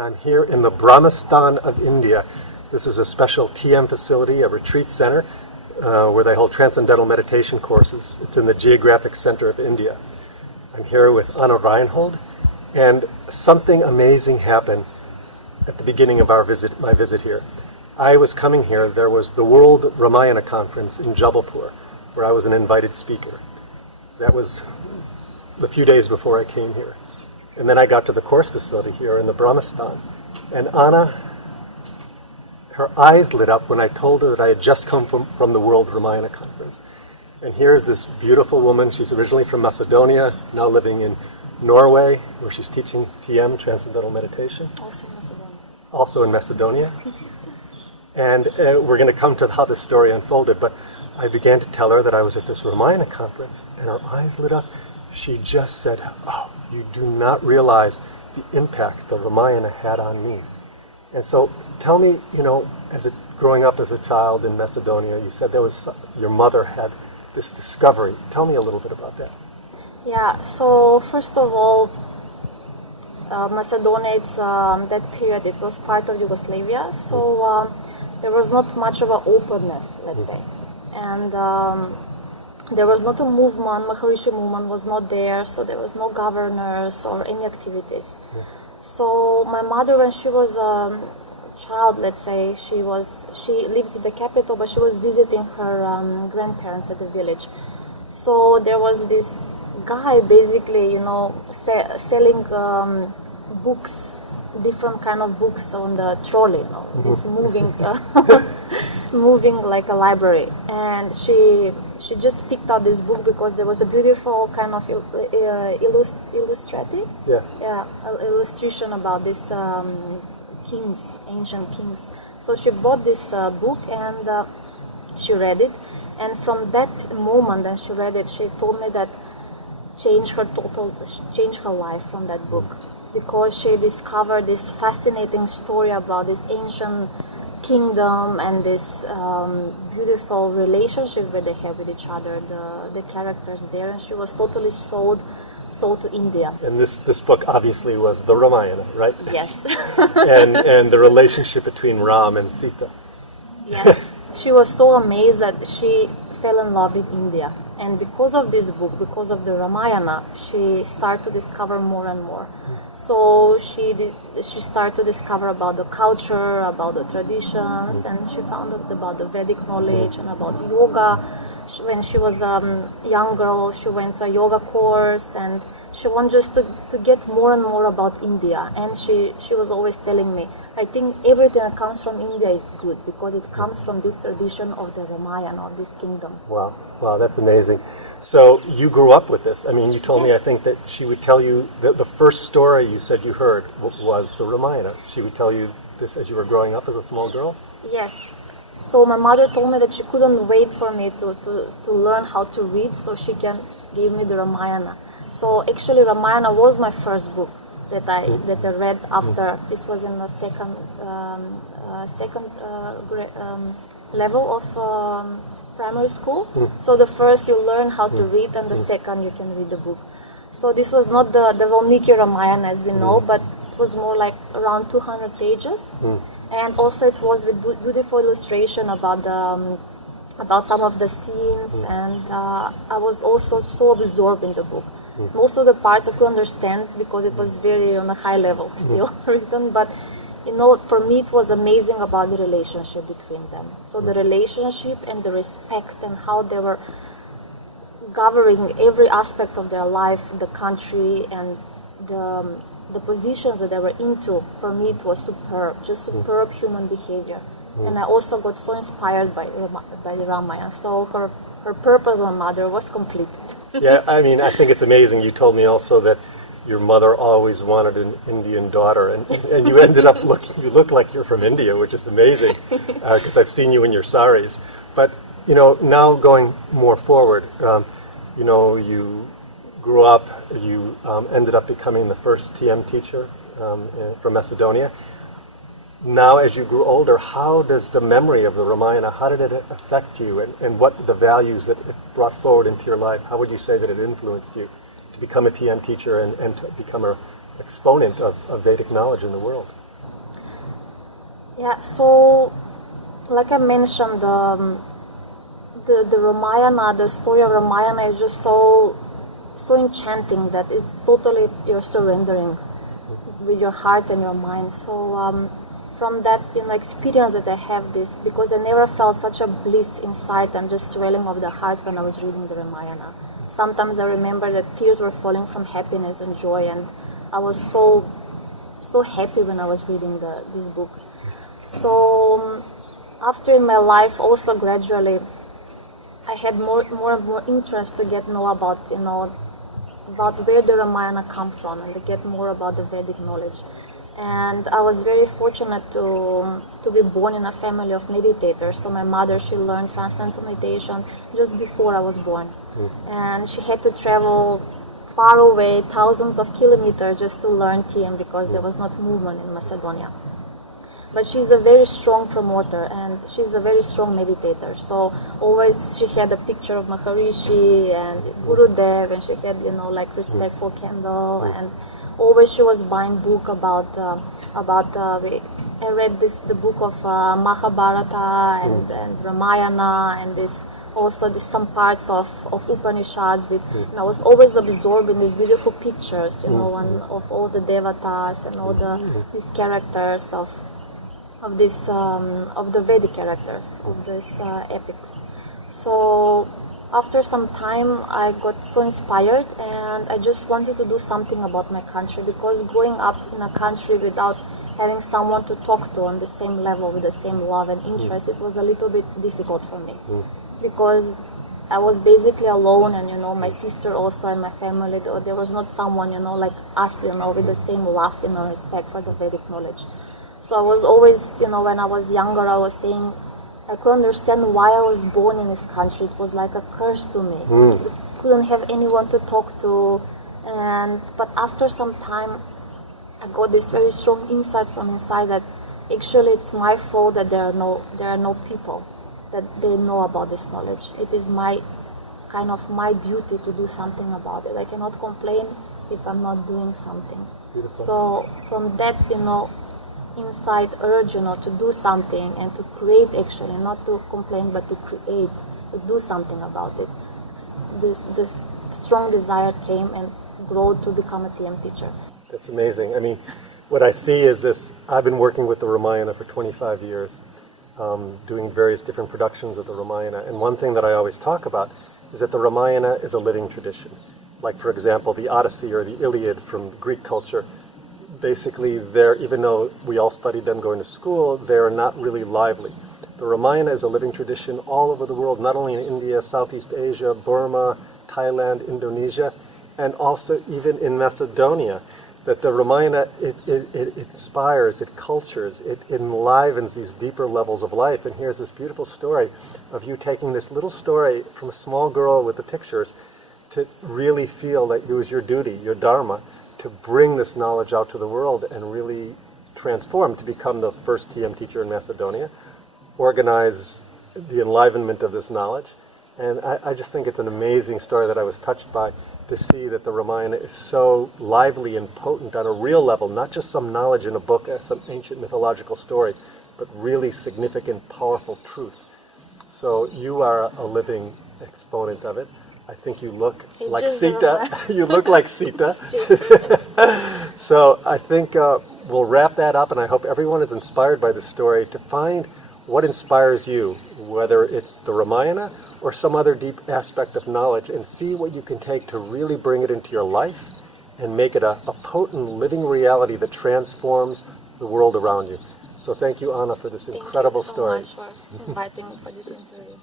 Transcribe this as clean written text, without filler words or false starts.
I'm here in the Brahmastan of India. This is a special TM facility, a retreat center, where they hold transcendental meditation courses. It's in the geographic center of India. I'm here with Ana Reinholdt, and something amazing happened at the beginning of my visit here. I was coming here, there was the World Ramayana Conference in Jabalpur, where I was an invited speaker. That was a few days before I came here. And then I got to the course facility here in the Brahmastan. And Ana, her eyes lit up when I told her that I had just come from the World Ramayana Conference. And here's this beautiful woman. She's originally from Macedonia, now living in Norway, where she's teaching TM, Transcendental Meditation. Also in Macedonia. Also in Macedonia. And we're going to come to how this story unfolded, but I began to tell her that I was at this Ramayana conference, and her eyes lit up. She just said, "Oh, you do not realize the impact the Ramayana had on me." And so tell me, growing up as a child in Macedonia, you said your mother had this discovery. Tell me a little bit about that. Yeah, so first of all, Macedonia, that period, it was part of Yugoslavia, so there was not much of an openness, let's say. And there was not a movement, Maharishi movement was not there, so there was no governors or any activities. So my mother, when she was a child, let's say, she lives in the capital, but she was visiting her grandparents at the village. So there was this guy, basically, selling books, different kind of books on the trolley, this moving like a library. And she just picked out this book because there was a beautiful kind of illustration about this ancient kings. So she bought this book and she read it. And from that moment, when she read it, she told me that changed her life from that book, because she discovered this fascinating story about this ancient kingdom and this beautiful relationship that they have with each other, the characters there, and she was totally sold to India. And this book obviously was the Ramayana, right? Yes. and the relationship between Ram and Sita. Yes. She was so amazed that she fell in love with India. And because of this book, because of the Ramayana, she started to discover more and more. So she started to discover about the culture, about the traditions, and she found out about the Vedic knowledge and about yoga. When she was a young girl, she went to a yoga course, and she wanted just to get more and more about India. And she was always telling me, I think everything that comes from India is good, because it comes from this tradition of the Ramayana, of this kingdom. Wow, that's amazing. So you grew up with this. I mean, you told me, I think, that she would tell you that the first story you said you heard was the Ramayana. She would tell you this as you were growing up as a small girl? Yes. So my mother told me that she couldn't wait for me to learn how to read, so she can give me the Ramayana. So actually Ramayana was my first book that I read after. This was in the second level of primary school. So the first you learn how to read, and the second you can read the book. So this was not the Valmiki Ramayana as we know, but it was more like around 200 pages. And also it was with beautiful illustration about some of the scenes, and I was also so absorbed in the book. Most of the parts I could understand because it was very on a high level still written, but for me it was amazing about the relationship between them. So the relationship and the respect and how they were governing every aspect of their life, the country, and the positions that they were into, for me it was superb, just superb human behavior. And I also got so inspired by the Ramayana. So her purpose, my mother, was complete. Yeah, I mean, I think it's amazing. You told me also that your mother always wanted an Indian daughter, and you ended up you look like you're from India, which is amazing, because I've seen you in your saris. But, now going more forward, you grew up, you ended up becoming the first TM teacher from Macedonia. Now, as you grew older, how does the memory of the Ramayana, how did it affect you, and what the values that it brought forward into your life? How would you say that it influenced you to become a TM teacher and to become an exponent of Vedic knowledge in the world? Yeah, so like I mentioned, the Ramayana, the story of Ramayana is just so enchanting that it's totally you're surrendering with your heart and your mind. So from that experience that I have this, because I never felt such a bliss inside and just swelling of the heart when I was reading the Ramayana. Sometimes I remember that tears were falling from happiness and joy, and I was so happy when I was reading this book. So after in my life, also gradually, I had more and more interest to get know about about where the Ramayana come from and to get more about the Vedic knowledge. And I was very fortunate to be born in a family of meditators. So my mother, she learned transcendental meditation just before I was born, and she had to travel far away, thousands of kilometers, just to learn TM because there was not movement in Macedonia. But she's a very strong promoter and she's a very strong meditator. So always she had a picture of Maharishi and Gurudev, and she had like respectful candle, and always she was buying book about I read the book of Mahabharata and Ramayana, and some parts of Upanishads and I was always absorbed in these beautiful pictures, of all the devatas and all these characters of the Vedic characters of these epics. So after some time I got so inspired and I just wanted to do something about my country, because growing up in a country without having someone to talk to on the same level with the same love and interest, it was a little bit difficult for me, because I was basically alone, and my sister also and my family, there was not someone like us with the same love and respect for the Vedic knowledge. So I was always, when I was younger, I was saying I couldn't understand why I was born in this country. It was like a curse to me. I couldn't have anyone to talk to. But after some time, I got this very strong insight from inside that actually it's my fault that there are no people that they know about this knowledge. It is my duty to do something about it. I cannot complain if I'm not doing something. Beautiful. So from that, inside urge, to do something and to create, actually, not to complain, but to create, to do something about it. This strong desire came and grew to become a TM teacher. That's amazing. I mean, what I see is this. I've been working with the Ramayana for 25 years, doing various different productions of the Ramayana. And one thing that I always talk about is that the Ramayana is a living tradition. Like, for example, the Odyssey or the Iliad from Greek culture. Basically, even though we all studied them going to school, they're not really lively. The Ramayana is a living tradition all over the world, not only in India, Southeast Asia, Burma, Thailand, Indonesia, and also even in Macedonia. That the Ramayana, it inspires, it cultures, it enlivens these deeper levels of life. And here's this beautiful story of you taking this little story from a small girl with the pictures to really feel that it was your duty, your dharma, to bring this knowledge out to the world and really transform to become the first TM teacher in Macedonia, organize the enlivenment of this knowledge. And I just think it's an amazing story that I was touched by, to see that the Ramayana is so lively and potent on a real level, not just some knowledge in a book, some ancient mythological story, but really significant, powerful truth. So you are a living exponent of it. I think you look like Sita. You look like Sita. So I think we'll wrap that up, and I hope everyone is inspired by this story to find what inspires you, whether it's the Ramayana or some other deep aspect of knowledge, and see what you can take to really bring it into your life and make it a potent living reality that transforms the world around you. So thank you, Ana, for this incredible story. Thank you so much for inviting me for this interview.